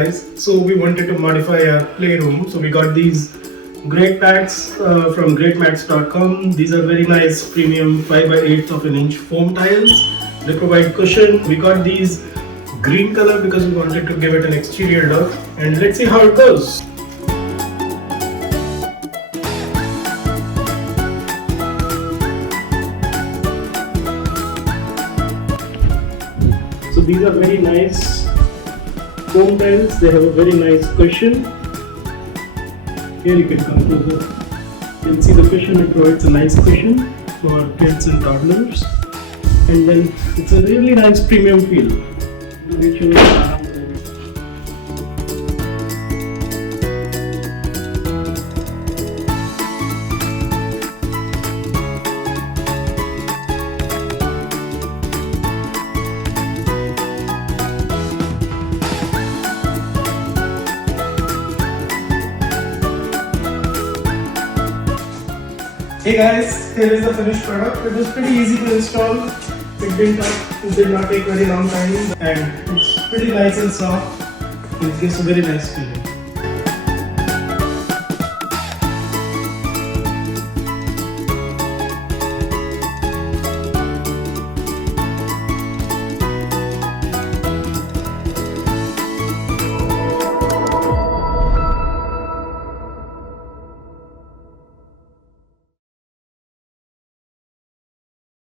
Guys, so we wanted to modify our playroom, so we got these Greatmats from Greatmats.com. These are very nice premium 5 by 8 of an inch foam tiles. They provide cushion. We got these green color because we wanted to give it an exterior look, and let's see how it goes. So these are very nice foam tiles. They have a very nice cushion. Here you can come closer. You can see the cushion. It provides a nice cushion for kids and toddlers, and then it's a really nice premium feel. Hey guys, here is the finished product. It was pretty easy to install. It did not take very long time, and it's pretty nice and soft. It gives a very nice feeling.